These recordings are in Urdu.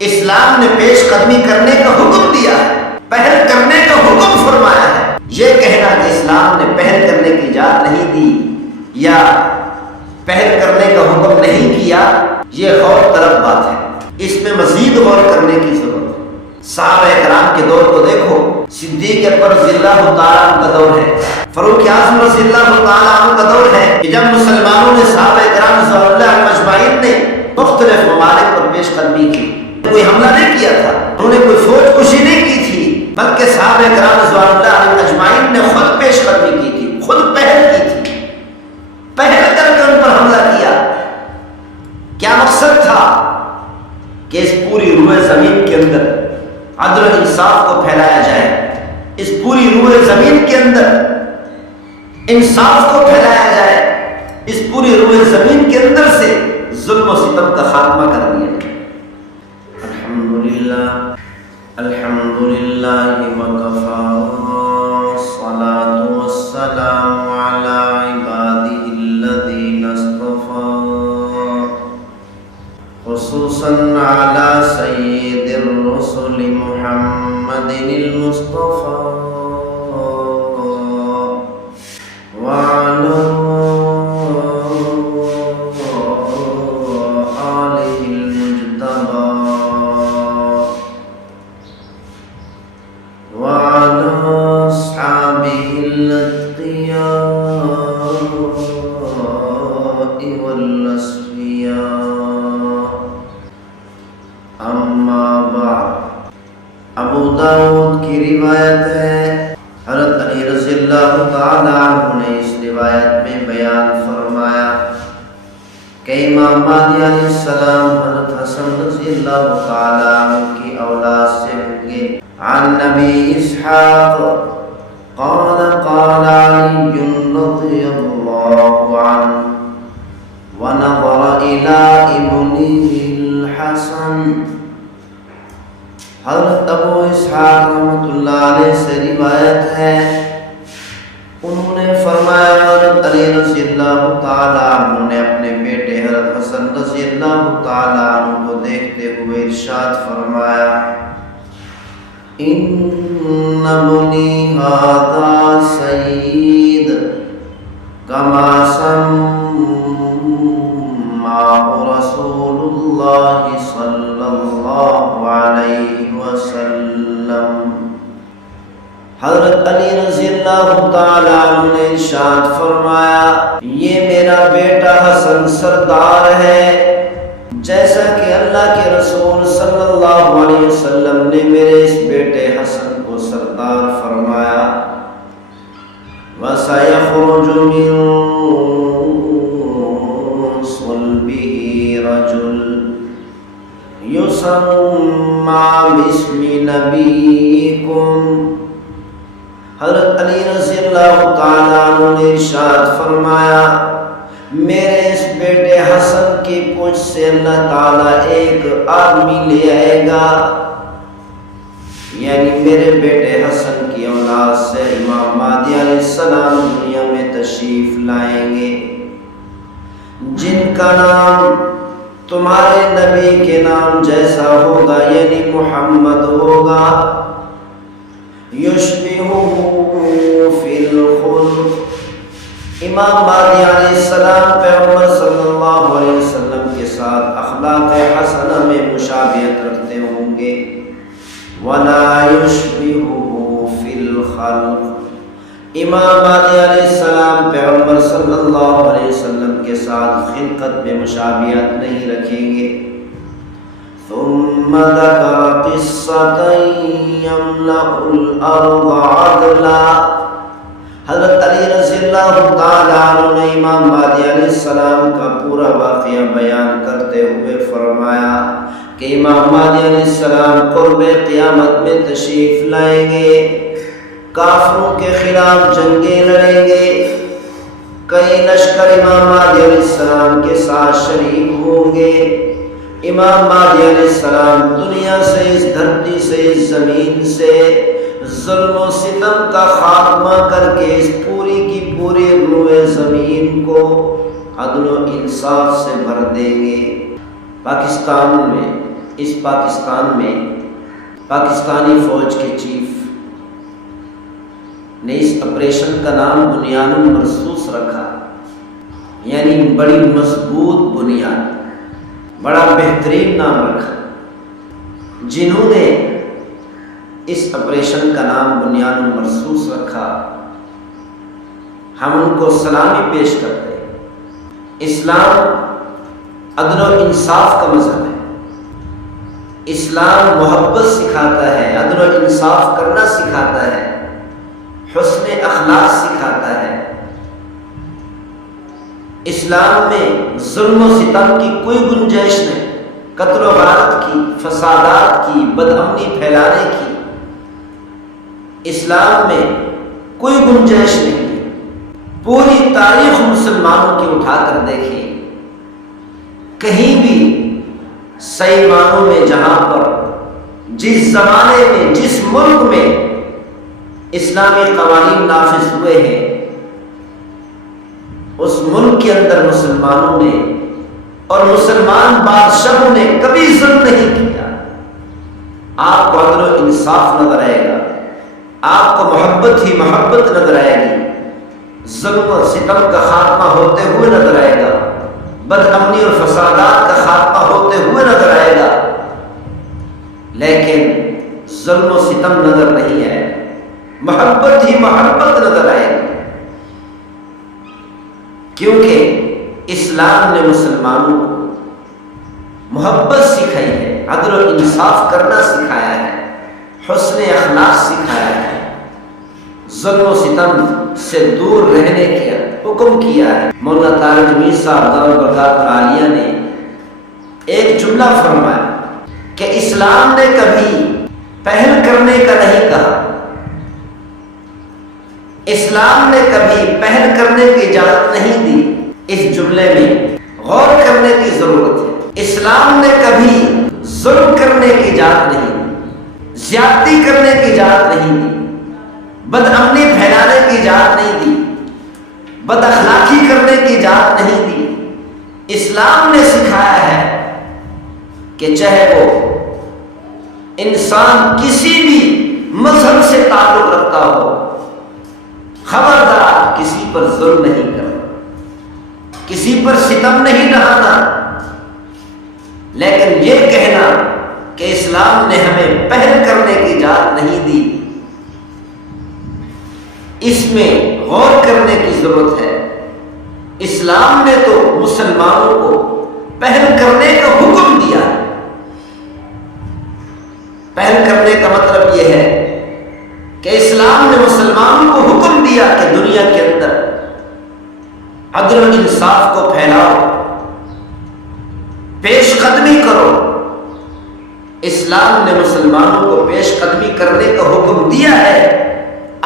اسلام نے پیش قدمی کرنے کا حکم دیا ہے، پہل کرنے کا حکم فرمایا ہے۔ یہ کہنا کہ اسلام نے پہل کرنے کی اجازت نہیں دی یا پہل کرنے کا حکم نہیں کیا، یہ غور طلب بات ہے، اس میں مزید غور کرنے کی ضرورت ہے۔ صحابہ کرام کے دور کو دیکھو، صدیق اکبر رضی اللہ تعالیٰ عنہ کا دور ہے، فاروق اعظم رضی اللہ تعالیٰ عنہ کا دور ہے کہ جب مسلمانوں نے صحابہ کرام رضی اللہ اجمعین نے مختلف ممالک پر پیش قدمی کی، کوئی حملہ نہیں کیا تھا، انہوں نے کوئی فوج کشی نہیں کی تھی، بلکہ صحابہ کرام رضی اللہ اجمعین نے خود پیش قدمی کی تھی، خود پہل کی تھی، پہل کر کے ان پر حملہ کیا۔ کیا مقصد تھا؟ کہ اس پوری روئے زمین کے اندر عدل و انصاف کو پھیلایا جائے، اس پوری روئے زمین کے اندر انصاف کو پھیلایا جائے، اس پوری روئے زمین کے اندر سے ظلم و ستم کا خاتمہ کر دیا جائے۔ الحمدللہ وکفا والصلاة والسلام علی عبادہ الذین اصطفى خصوصا علی سید الرسل محمد المصطفى وعلی کی روایت ہے، حضرت علی رضی اللہ تعالی عنہ نے اس روایت میں بیان فرمایا کہ امام مہدی علیہ السلام حضرت حسن رضی اللہ تعالی عنہ کی اولاد سے ہوں گے۔ عن نبی اسحاق قال قال علی رضی اللہ عنہ ونظر الى ابنه الحسن۔ حضرت ابو اسحاق رحمۃ اللہ علیہ سے روایت ہے، انہوں نے فرمایا حضرت علی رضی اللہ تعالیٰ عنہ نے اپنے بیٹے حضرت حسن رضی اللہ تعالیٰ عنہ کو دیکھتے ہوئے ارشاد فرمایا، ان بنی ھذا سید کما سماه رسول اللہ صلی اللہ علیہ وسلم۔ حضرت علی رضی اللہ تعالیٰ عنہ نے ارشاد فرمایا، یہ میرا بیٹا حسن سردار ہے، جیسا کہ اللہ کے رسول صلی اللہ علیہ وسلم نے میرے اس بیٹے حسن کو سردار فرمایا۔ وَسَيَخْرُجُ مِن صلبه رجل يسمى باسم نبيكم۔ حضرت علی رضی اللہ تعالیٰ عنہ نے ارشاد فرمایا، میرے اس بیٹے حسن کی پوچھ سے اللہ تعالیٰ ایک آدمی لے آئے گا، یعنی میرے بیٹے حسن کی اولاد سے امام مہدی علیہ السلام دنیا میں تشریف لائیں گے، جن کا نام تمہارے نبی کے نام جیسا ہوگا، یعنی محمد ہوگا۔ یشبہہ فی الخلق، امام مہدی علیہ السلام پیغمبر صلی اللہ علیہ وسلم کے ساتھ اخلاق حسنہ میں مشابہت رکھتے ہوں گے۔ ولا یشبہہ فی الخلق، امام مہدی علیہ السلام پیغمبر صلی اللہ علیہ وسلم کے ساتھ خلقت میں مشابہت نہیں رکھیں گے۔ ثم ذکر قصۃ یملأ الارض عدلا، حضرت علی رضی اللہ تعالیٰ عنہ نے امام مہدی علیہ السلام کا پورا واقعہ بیان کرتے ہوئے فرمایا کہ امام مہدی علیہ السلام قرب قیامت میں تشریف لائیں گے، کافروں کے خلاف جنگیں لڑیں گے، کئی لشکر امام مہدی علیہ السلام کے ساتھ شریک ہوں گے۔ امام مہدی علیہ السلام دنیا سے، اس دھرتی سے، اس زمین سے ظلم و ستم کا خاتمہ کر کے اس پوری کی پوری روئے زمین کو عدل و انصاف سے بھر دیں گے۔ پاکستان میں اس پاکستان میں پاکستانی فوج کے چیف نے اس آپریشن کا نام بنیان مرصوص رکھا، یعنی بڑی مضبوط بنیاد، بڑا بہترین نام رکھا۔ جنہوں نے اس آپریشن کا نام بنیان مرصوص رکھا، ہم ان کو سلامی پیش کرتے ہیں۔ اسلام عدل و انصاف کا مذہب ہے، اسلام محبت سکھاتا ہے، عدل و انصاف کرنا سکھاتا ہے، حسن اخلاق سکھاتا ہے۔ اسلام میں ظلم و ستم کی کوئی گنجائش نہیں، قتل و غارت کی، فسادات کی، بدامنی پھیلانے کی اسلام میں کوئی گنجائش نہیں ہے۔ پوری تاریخ مسلمانوں کی اٹھا کر دیکھیں، کہیں بھی صحیح معنوں میں جہاں پر جس زمانے میں جس ملک میں اسلامی قوانین نافذ ہوئے ہیں، اس ملک کے اندر مسلمانوں نے اور مسلمان بادشاہوں نے کبھی ظلم نہیں کیا۔ آپ کو عدل و انصاف نظر آئے گا، آپ کو محبت ہی محبت نظر آئے گی، ظلم و ستم کا خاتمہ ہوتے ہوئے نظر آئے گا، بدامنی اور فسادات کا خاتمہ ہوتے ہوئے نظر آئے گا، لیکن ظلم و ستم نظر نہیں آئے گا، محبت ہی محبت نظر آئے گی۔ کیونکہ اسلام نے مسلمانوں کو محبت سکھائی ہے، عدل و انصاف کرنا سکھایا ہے، حسن اخلاق سکھایا ہے، ظلم و ستم سے دور رہنے کا حکم کیا ہے۔ مولانا طارق جمیل صاحب دامت برکاتہ العالیہ نے ایک جملہ فرمایا کہ اسلام نے کبھی پہل کرنے کا نہیں کہا، اسلام نے کبھی پہل کرنے کی اجازت نہیں دی۔ اس جملے میں غور کرنے کی ضرورت ہے۔ اسلام نے کبھی ظلم کرنے کی اجازت نہیں دی، زیادتی کرنے کی اجازت نہیں دی، بدامنی پھیلانے کی اجازت نہیں دی، بد اخلاقی کرنے کی اجازت نہیں دی۔ اسلام نے سکھایا ہے کہ چاہے وہ انسان کسی بھی مذہب سے تعلق رکھتا ہو، خبردار کسی پر ظلم نہیں کرنا، کسی پر ستم نہیں ڈھانا۔ لیکن یہ کہنا کہ اسلام نے ہمیں پہل کرنے کی اجازت نہیں دی، اس میں غور کرنے کی ضرورت ہے۔ اسلام نے تو مسلمانوں کو پہل کرنے کا حکم دیا ہے۔ پہل کرنے کا مطلب یہ ہے کہ اسلام نے مسلمانوں کو حکم دیا کہ دنیا کے اندر عدل و انصاف کو پھیلاؤ، پیش قدمی کرو۔ اسلام نے مسلمانوں کو پیش قدمی کرنے کا حکم دیا ہے،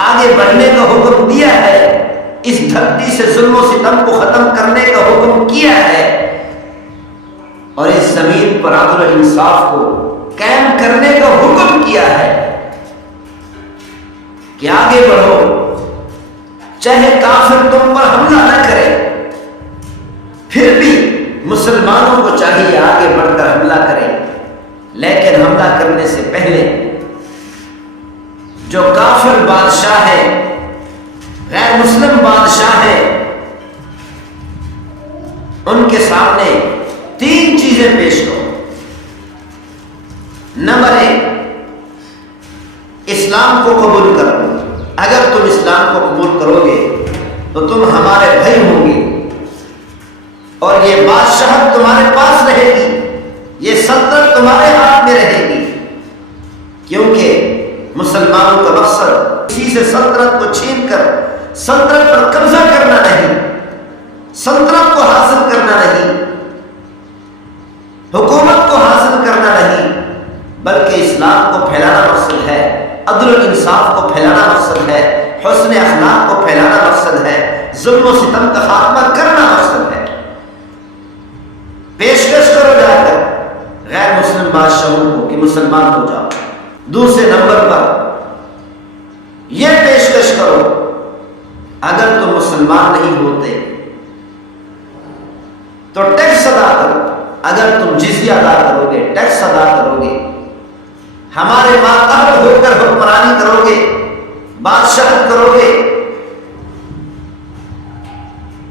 آگے بڑھنے کا حکم دیا ہے، اس دھرتی سے ظلم و ستم کو ختم کرنے کا حکم کیا ہے، اور اس زمین پر عدل و انصاف کو قائم کرنے کا حکم کیا ہے کہ آگے بڑھو، چاہے کافر تم پر حملہ نہ کرے، پھر بھی مسلمانوں کو چاہیے آگے بڑھ کر حملہ کریں، لیکن حملہ کرنے سے پہلے جو کافر بادشاہ ہے، غیر مسلم بادشاہ ہے، ان کے سامنے 3 چیزیں پیش کرو۔ نمبر 1، اسلام کو قبول کرو۔ اگر تم اسلام کو قبول کرو گے تو تم ہمارے بھائی ہوں گے، اور یہ بادشاہت تمہارے پاس رہے گی، یہ سلطنت تمہارے ہاتھ میں رہے گی، کیونکہ مسلمانوں کا مقصد کسی سے سلطنت کو چھین کر سلطنت پر قبضہ کرنا نہیں، سلطنت کو حاصل کرنا نہیں، حکومت کو حاصل کرنا نہیں، بلکہ اسلام کو پھیلانا مقصد ہے، عدل و انصاف کو پھیلانا مقصد ہے، حسن اخلاق کو پھیلانا مقصد ہے، ظلم و ستم کا خاتمہ کرنا مقصد ہے۔ پیشکش کرو جا کر غیر مسلم بادشاہوں کو کہ مسلمان ہو جاؤ۔ دوسرے نمبر پر یہ پیشکش کرو، اگر تم مسلمان نہیں ہوتے تو ٹیکس ادا کرو، اگر تم جزیہ ادا کرو گے، ٹیکس ادا کرو گے، ہمارے ماتحت ہو کر حکمرانی کرو گے، بادشاہت کرو گے،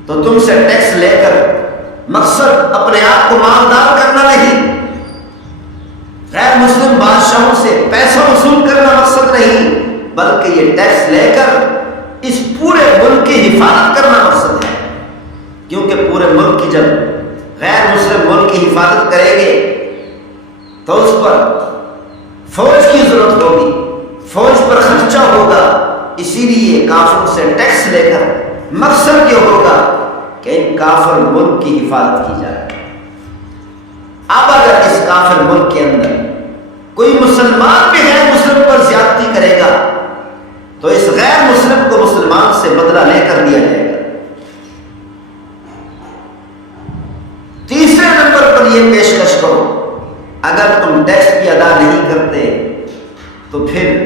تو تم سے ٹیکس لے کر مقصد اپنے آپ کو مالدار کرنا نہیں، غیر مسلم بادشاہوں سے پیسہ وصول کرنا مقصد نہیں، بلکہ یہ ٹیکس لے کر اس پورے ملک کی حفاظت کرنا مقصد ہے۔ کیونکہ پورے ملک کی جب غیر مسلم ملک کی حفاظت کریں گے تو اس پر فوج کی ضرورت ہوگی، فوج پر خرچہ ہوگا، اسی لیے کافروں سے ٹیکس لے کر مقصد یہ ہوگا کہ ان کافر ملک کی حفاظت کی جائے۔ اب اگر اس کافر ملک کے اندر کوئی مسلمان بھی غیر مسلم پر زیادتی کرے گا تو اس غیر مسلم کو مسلمان سے بدلہ لے کر دیا جائے گا۔ تیسرے نمبر پر یہ پیشکش کرو، اگر تم ٹیکس بھی ادا نہیں کرتے تو پھر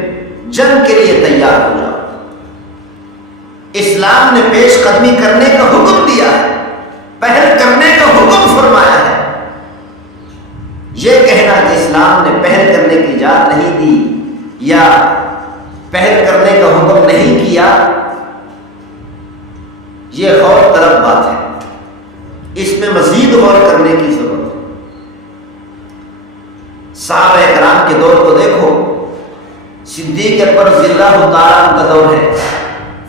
جنگ کے لیے تیار ہو جاؤ۔ اسلام نے پیش قدمی کرنے کا حکم دیا ہے، پہل کرنے کا حکم فرمایا ہے۔ یہ کہنا کہ اسلام نے پہل کرنے کی اجازت نہیں دی یا پہل کرنے کا حکم نہیں کیا، یہ غور طلب بات ہے، اس میں مزید غور کرنے کی ضرورت ہے۔ صحابہ کرام کے دور کو دیکھو، صدیق اکبر رضی اللہ تعالیٰ عنہ کا دور ہے،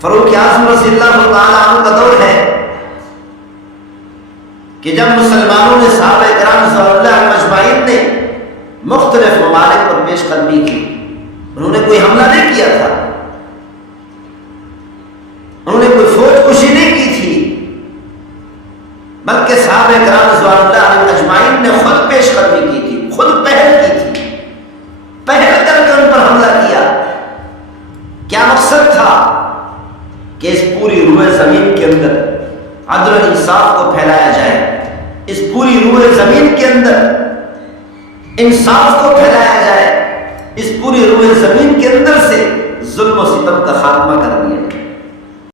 فاروق اعظم رضی اللہ تعالیٰ عنہ کا دور ہے کہ جب مسلمانوں نے صحابہ کرام رضوان اللہ علیہم اجمعین نے مختلف ممالک پر پیش قدمی کی، انہوں نے کوئی حملہ نہیں کیا تھا، انہوں نے کوئی فوج کشی نہیں کی تھی، بلکہ صحابہ کرام رضوان اللہ علیہم اجمعین نے خود پیش قدمی کی تھی، خود پہل کی تھی، پہل کر کے ان پر حملہ کیا۔ کیا مقصد تھا؟ کہ اس پوری روئے زمین کے اندر عدل و انصاف کو پھیلایا جائے، اس پوری روئے زمین کے اندر انصاف کو پھیلایا جائے، اس پوری روئے زمین کے اندر سے ظلم و ستم کا خاتمہ کر